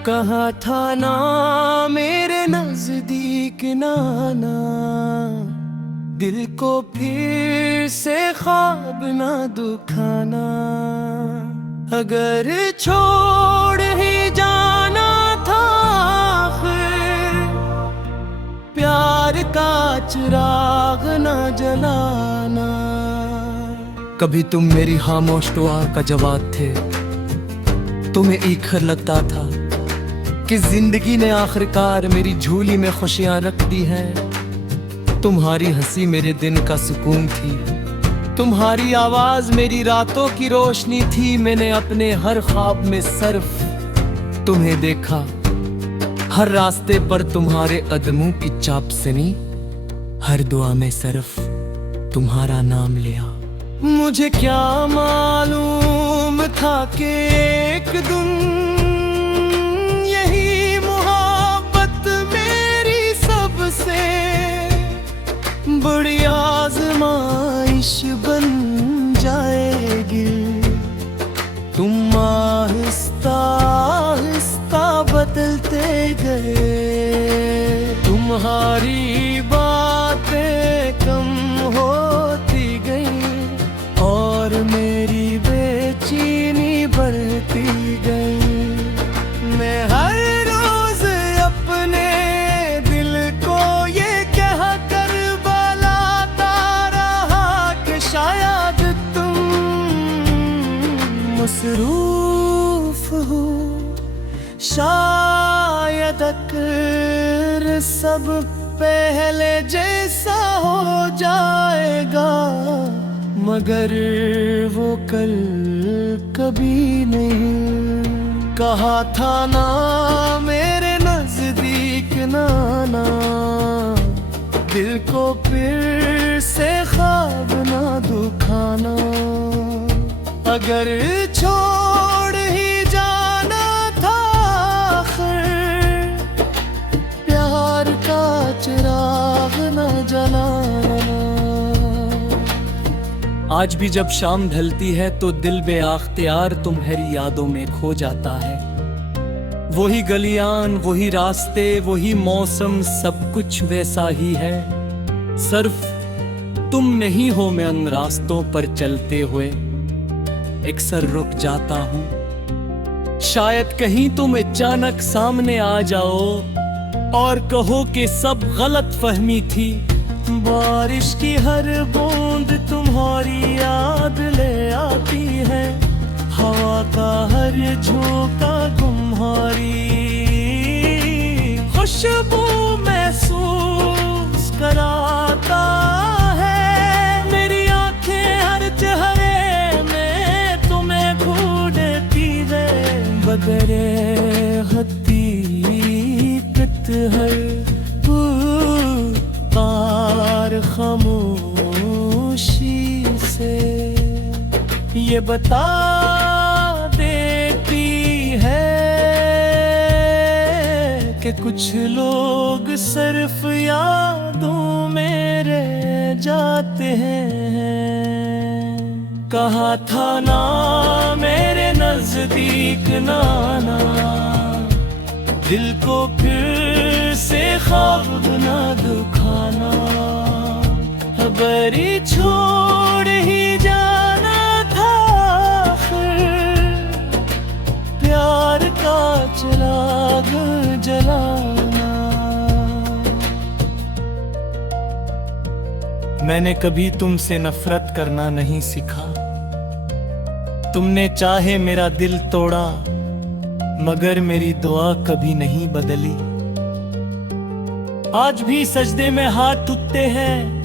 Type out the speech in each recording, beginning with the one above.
कहा था ना मेरे नजदीक नाना, दिल को फिर से ख्वाब ना दुखाना। अगर छोड़ ही जाना था आखिर, प्यार का चिराग ना जलाना। कभी तुम मेरी खामोश दुआ का जवाब थे, तुम्हें ईखर लगता था कि जिंदगी ने आखिरकार मेरी झोली में खुशियां रख दी हैं। तुम्हारी हंसी मेरे दिन का सुकून थी, तुम्हारी आवाज मेरी रातों की रोशनी थी। मैंने अपने हर ख्वाब में सिर्फ तुम्हें देखा, हर रास्ते पर तुम्हारे कदमों की चाप सुनी, हर दुआ में सिर्फ तुम्हारा नाम लिया। मुझे क्या मालूम था कि एक दिन यही मोहब्बत मेरी सबसे बड़ी आजमाइश बन जाएगी। तुम आहिस्ता आहिस्ता बदलते गए, तुम्हारी बातें कम होती गई और मेरी बेचैनी बढ़ती गई। मैं हर रोज अपने दिल को ये कह कर बुलाता रहा कि शायद तुम मसरूफ हो, शायद अक्र सब पहले जैसा हो जाएगा, मगर वो कल कभी नहीं। कहा था ना मेरे नजदीक नाना, दिल को फिर से ख्वाब ना दुखाना। अगर छोड़ ही जाना था आखिर, प्यार का चिराग न जलाना। आज भी जब शाम ढलती है तो दिल बेअख्तियार तुम्हारी यादों में खो जाता है। वही गलियां, वही रास्ते, वही मौसम, सब कुछ वैसा ही है। सिर्फ तुम नहीं हो। मैं उन रास्तों पर चलते हुए अक्सर रुक जाता हूँ। शायद कहीं तुम अचानक सामने आ जाओ और कहो कि सब गलत फहमी थी। बारिश की हर बूंद तुम्हारी याद ले आती है, हवा का हर झोंका तुम्हारी खुशबू महसूस कराता है। मेरी आंखें हर चेहरे में तुम्हें ढूंढती है, बदरे हकीकत हर पार खामोशी से ये बता देती है कि कुछ लोग सिर्फ यादों में रह जाते हैं। कहा था ना मेरे नजदीक नाना, दिल को फिर से ख्वाब ना दुखाना। खबरी छोड़ ही जाना था आखिर, प्यार का चिराग जलाना। मैंने कभी तुमसे नफरत करना नहीं सीखा। तुमने चाहे मेरा दिल तोड़ा, मगर मेरी दुआ कभी नहीं बदली। आज भी सजदे में हाथ उठते हैं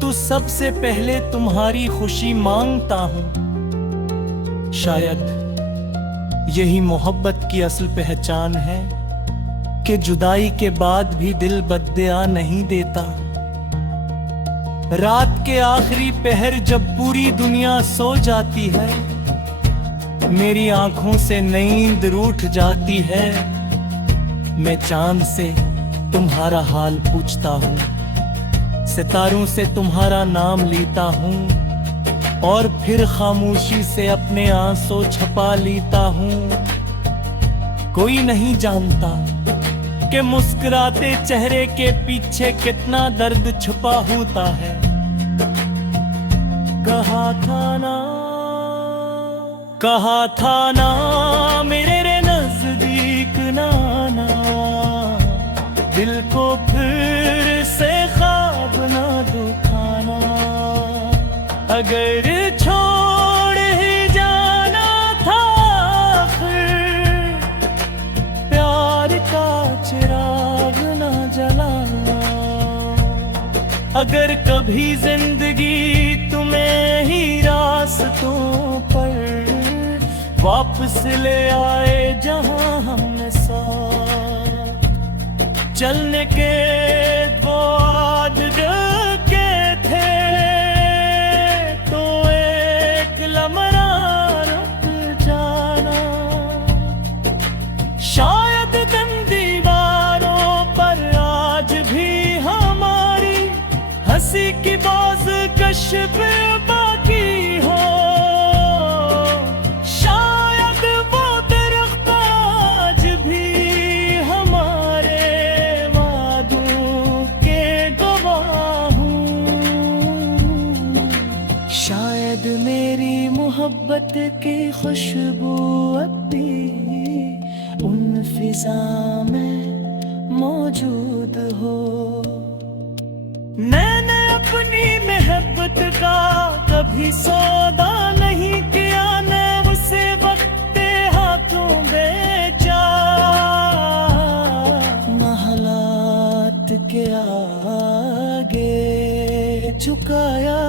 तो सबसे पहले तुम्हारी खुशी मांगता हूं। शायद यही मोहब्बत की असल पहचान है कि जुदाई के बाद भी दिल बद्दुआ नहीं देता। रात के आखिरी पहर जब पूरी दुनिया सो जाती है, मेरी आंखों से नींद रूठ जाती है। मैं चांद से तुम्हारा हाल पूछता हूँ, सितारों से तुम्हारा नाम लेता हूँ और फिर खामोशी से अपने आंसू छुपा लेता हूँ। कोई नहीं जानता कि मुस्कुराते चेहरे के पीछे कितना दर्द छुपा होता है। कहा था ना मेरे रे नजदीक नाना, दिल को फिर से ख्वाब ना दुखाना। अगर छोड़ ही जाना था फिर प्यार का चिराग ना जलाना। अगर कभी जिंदगी तुम्हें ही रास्तों पर वापस ले आए जहां हमने साथ चलने के वो आज के थे, तो एक लम्हा रुक जाना। शायद दिन दीवारों पर आज भी हमारी हंसी की बाज कश्फ बाकी हो। शायद वो दरख्त आज भी हमारे वादों के गवाह हों। शायद मेरी मोहब्बत की खुशबू अब भी उन फिजा में मौजूद हो। मैंने अपनी मोहब्बत का कभी सौदा नहीं किया, न उसे वक्त हाथों बेचा। न हालात के आगे झुकाया,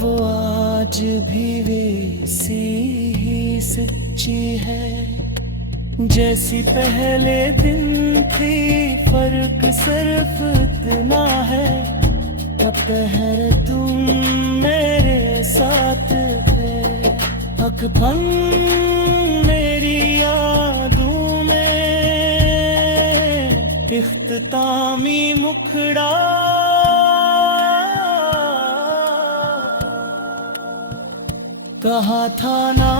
वो आज भी वैसी ही सच्ची है जैसी पहले दिन थी। फर्क सिर्फ इतना है, पहर तुम मेरे साथ थे। अकबन मेरी यादों में इख्तितामी मुखड़ा। कहा था ना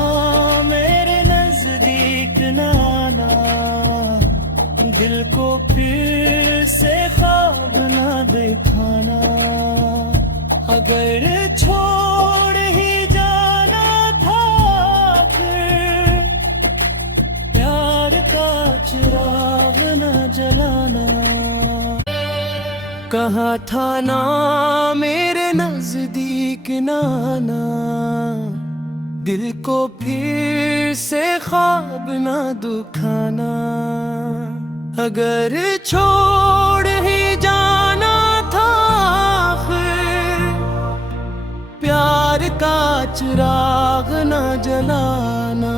मेरे नजदीक नाना, दिल को फिर से ख्वाब ना दिखाना। अगर छोड़ ही जाना था फिर प्यार का चिराग न जलाना। कहा था ना मेरे नजदीक नाना, दिल को फिर से ख्वाब ना दुखाना। अगर छोड़ ही जाना था फिर प्यार का चिराग न जलाना।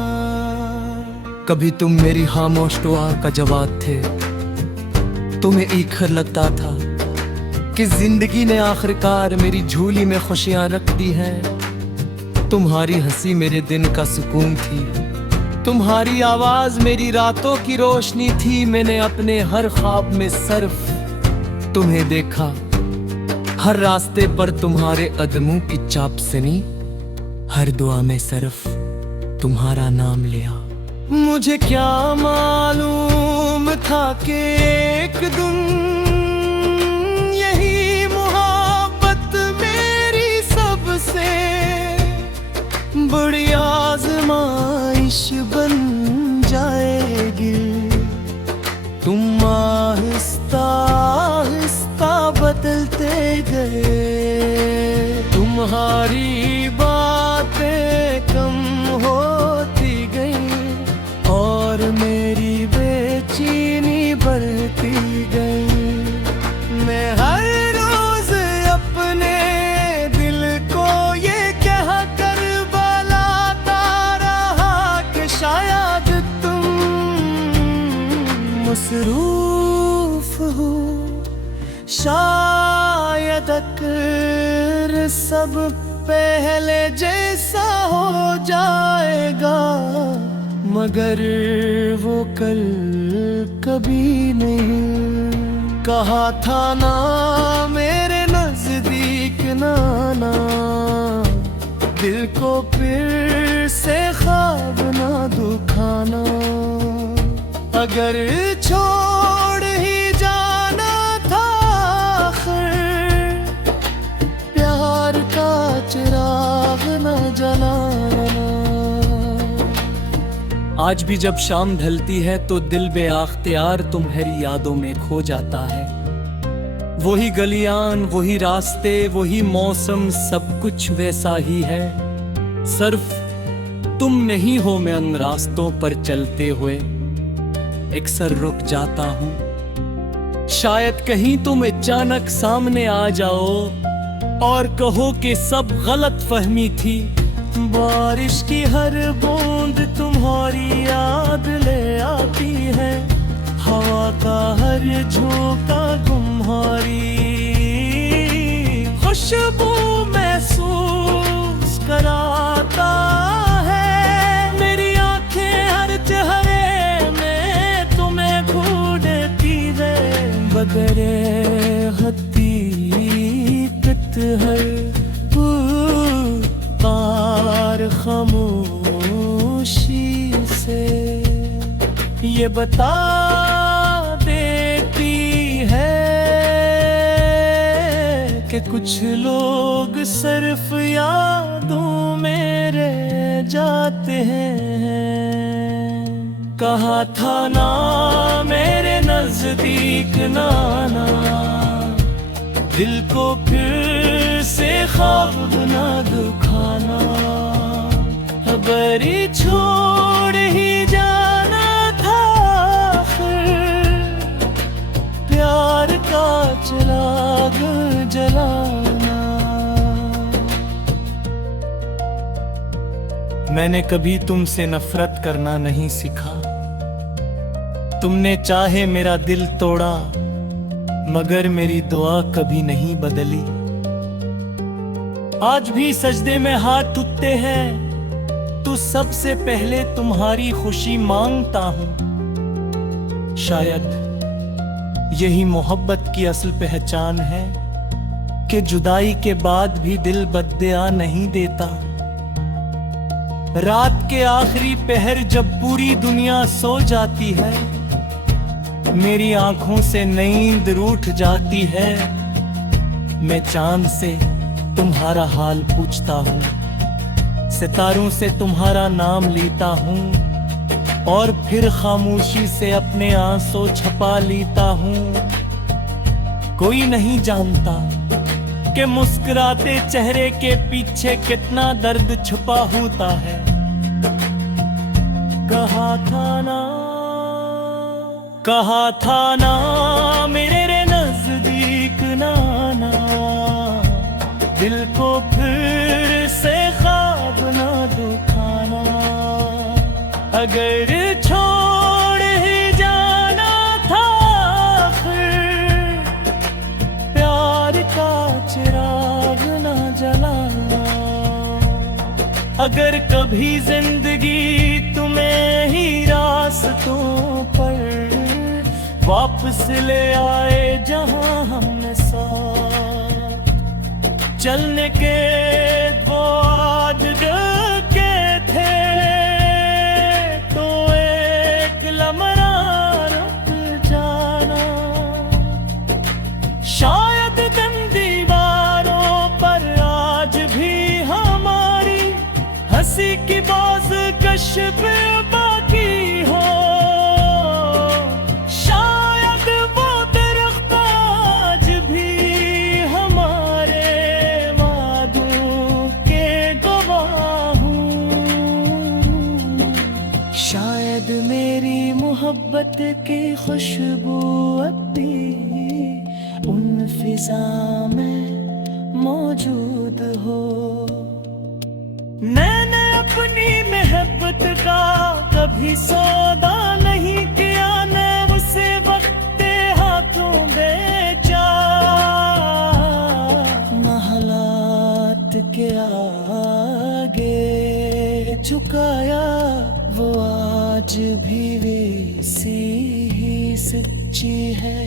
कभी तुम मेरी खामोश दुआ का जवाब थे, तुम्हें ईखर लगता था कि जिंदगी ने आखिरकार मेरी झोली में खुशियां रख दी हैं। तुम्हारी हंसी मेरे दिन का सुकून थी, तुम्हारी आवाज मेरी रातों की रोशनी थी। मैंने अपने हर ख्वाब में सिर्फ तुम्हें देखा, हर रास्ते पर तुम्हारे कदमों की चाप सुनी, हर दुआ में सिर्फ तुम्हारा नाम लिया। मुझे क्या मालूम था कि एक दिन यही मोहब्बत मेरी सबसे बड़ी आजमाइश बन जाएगी। तुम आहिस्ता आहिस्ता बदलते गए, तुम्हारी बातें कम होती गई और मेरी बेचैनी बढ़ती गई। मैं हर रोज अपने दिल को ये कह कर बलाता रहा कि शायद तुम मसरूफ हो, शायद अक्र सब पहले जैसा हो जाएगा, मगर वो कल कभी नहीं। कहा था ना मेरे नजदीक नाना, दिल को फिर से ख्वाब ना दुखाना। अगर छोड़ ही जाना था आखिर, प्यार का चिराग न जलाना। आज भी जब शाम ढलती है तो दिल बेअख्तियार तुम्हारी यादों में खो जाता है। वही गलियां, वही रास्ते, वही मौसम, सब कुछ वैसा ही है। सिर्फ तुम नहीं हो, मैं उन रास्तों पर चलते हुए अक्सर रुक जाता हूँ। शायद कहीं तुम अचानक सामने आ जाओ और कहो कि सब गलत फहमी थी। बारिश की हर बूंद तुम्हारी याद ले आती है, हवा का हर झोंका तुम्हारी खुशबू महसूस कराता है। मेरी आंखें हर चेहरे में तुम्हें ढूंढती है, बगैर हकीकत हर पार खामोशी से ये बता देती है कि कुछ लोग सिर्फ यादों में रह जाते हैं। कहा था ना मेरे नजदीक नाना, दिल को फिर से ख्वाब ना दुखाना। खबर छोड़ ही जाना था आखिर, प्यार का चिराग जलाना। मैंने कभी तुमसे नफरत करना नहीं सीखा, तुमने चाहे मेरा दिल तोड़ा मगर मेरी दुआ कभी नहीं बदली। आज भी सजदे में हाथ उठते हैं तो सबसे पहले तुम्हारी खुशी मांगता हूं। शायद यही मोहब्बत की असल पहचान है कि जुदाई के बाद भी दिल बद्दुआ नहीं देता। रात के आखिरी पहर जब पूरी दुनिया सो जाती है, मेरी आंखों से नींद रूठ जाती है। मैं चांद से तुम्हारा हाल पूछता हूँ, सितारों से तुम्हारा नाम लेता हूँ और फिर खामोशी से अपने आंसू छपा लेता हूँ। कोई नहीं जानता कि मुस्कुराते चेहरे के पीछे कितना दर्द छुपा होता है। कहा था ना मेरे नजदीक नाना, दिल को फिर से ख्वाब ना दुखाना। अगर छोड़ ही जाना था आखिर, प्यार का चिराग ना जलाना। अगर कभी जिंदगी तुम्हें ही रास्तों पर वापस ले आए जहां हमने साथ चलने के वो आदत के थे, तो एक लम्हा रुक जाना। शायद दिन दीवारों पर आज भी हमारी हंसी की बाज कश्फ बाकी हो। शायद मेरी मोहब्बत की खुशबू अब भी उन फिजा में मौजूद हो। मैंने अपनी मोहब्बत का कभी सौदा नहीं किया, न उसे वक्त हाथों बेचा, न हालात के आगे झुकाया। वो आज भी वैसी ही सच्ची है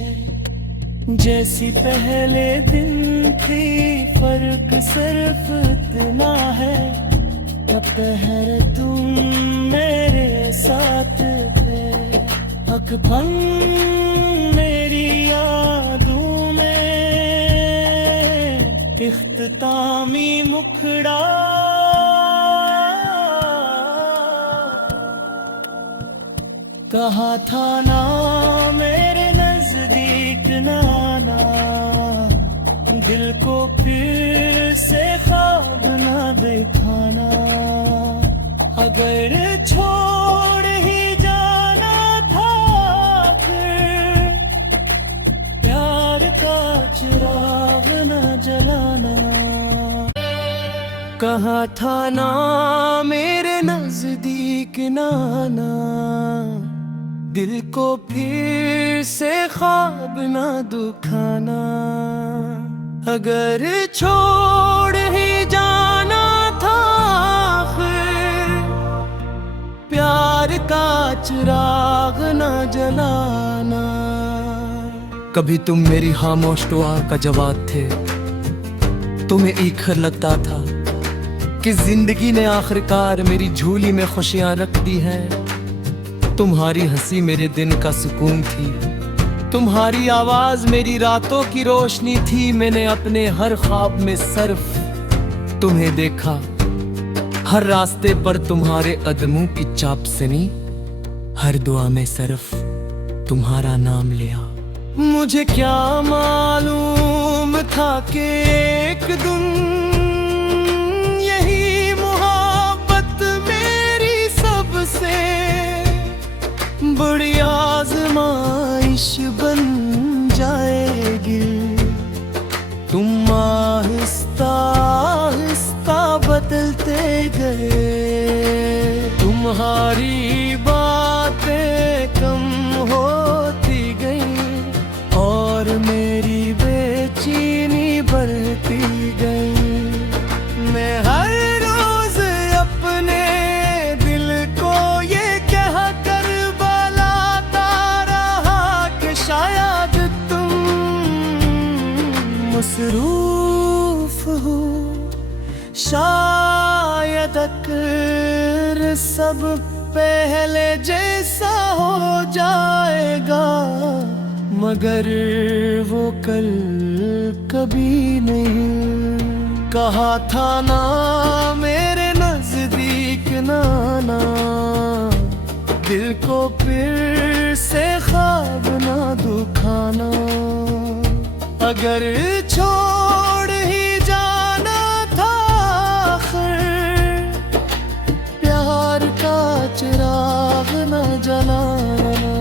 जैसी पहले दिन थी। फर्क सिर्फ इतना है, दोपहर तुम मेरे साथ थे, बचपन मेरी यादों में इख्तितामी मुखड़ा, कहा था ना मेरे नजदीक नाना, दिल को फिर से ख्वाब ना दिखाना। अगर छोड़ ही जाना था फिर प्यार का चिराग न जलाना। कहा था ना मेरे नजदीक नाना, दिल को फिर से ख्वाब न दुखाना। अगर छोड़ ही जाना था फिर प्यार का चिराग न जलाना। कभी तुम मेरी खामोश दुआ का जवाब थे, तुम्हें ईखर लगता था कि जिंदगी ने आखिरकार मेरी झोली में खुशियां रख दी हैं। तुम्हारी हंसी मेरे दिन का सुकून थी, तुम्हारी आवाज मेरी रातों की रोशनी थी। मैंने अपने हर ख्वाब में सिर्फ तुम्हें देखा, हर रास्ते पर तुम्हारे कदमों की चाप सुनी, हर दुआ में सिर्फ तुम्हारा नाम लिया। मुझे क्या मालूम था कि एक दिन यही मोहब्बत मेरी सबसे बड़ी आजमाइश बन जाएगी। तुम आहिस्ता आहिस्ता बदलते गए, तुम्हारी बातें कम होती गई और मेरी बेचैनी बढ़ती गई। मैं हर रोज अपने दिल को ये कह कर बुलाता रहा कि शायद तुम मसरूफ हो, शायद अक्र सब पहले जैसा हो जाएगा, मगर वो कल कभी नहीं। कहा था ना मेरे नजदीक नाना, दिल को फिर से ख्वाब ना दुखाना। अगर छोड़ ही जाना था आखिर प्यार का चिराग न जलाना।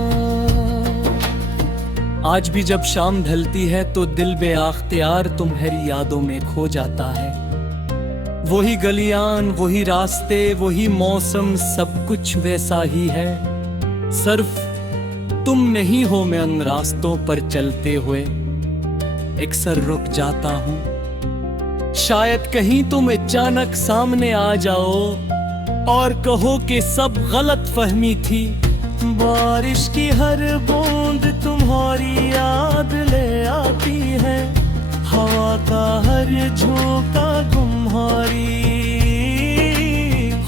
आज भी जब शाम ढलती है तो दिल बेअख्तियार तुम्हारी यादों में खो जाता है। वही गलियां, वही रास्ते, वही मौसम, सब कुछ वैसा ही है। सिर्फ तुम नहीं हो, मैं उन रास्तों पर चलते हुए अक्सर रुक जाता हूँ। शायद कहीं तुम अचानक सामने आ जाओ और कहो कि सब गलत फहमी थी। बारिश की हर बूंद तुम्हारी याद ले आती है, हवा का हर झोंका तुम्हारी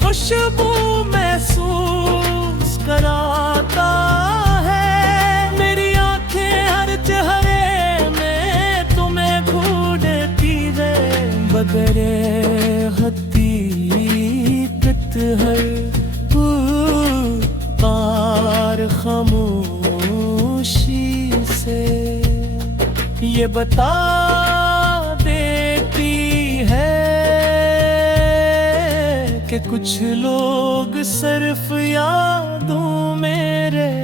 खुशबू महसूस कराता है। मेरी आंखें हर चेहरे में तुम्हें ढूंढती है, बगैर हकीकत हर पार खामोशी से ये बता देती है कि कुछ लोग सिर्फ यादों में रह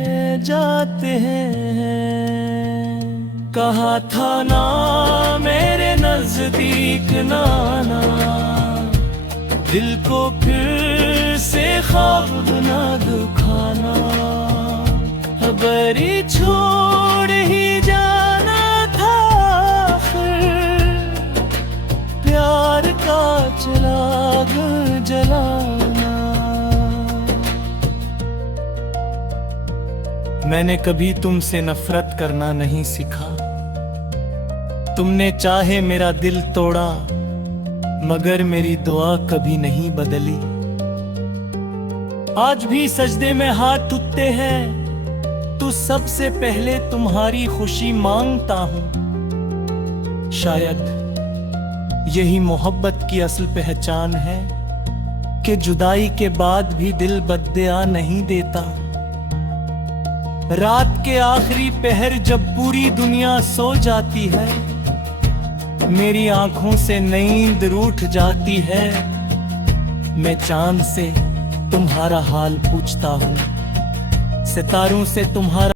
जाते हैं। कहा था ना मेरे नजदीक नाना, दिल को फिर से ख्वाब ना दुखाना। अगर छोड़ ही जाना था फिर प्यार का चिराग जलाना। मैंने कभी तुमसे नफरत करना नहीं सीखा, तुमने चाहे मेरा दिल तोड़ा मगर मेरी दुआ कभी नहीं बदली। आज भी सजदे में हाथ उठते हैं, तू सबसे पहले तुम्हारी खुशी मांगता हूं। शायद यही मोहब्बत की असल पहचान है कि जुदाई के बाद भी दिल बद्दुआ नहीं देता। रात के आखिरी पहर जब पूरी दुनिया सो जाती है, मेरी आंखों से नींद रूठ जाती है। मैं चांद से तुम्हारा हाल पूछता हूँ, सितारों से तुम्हारा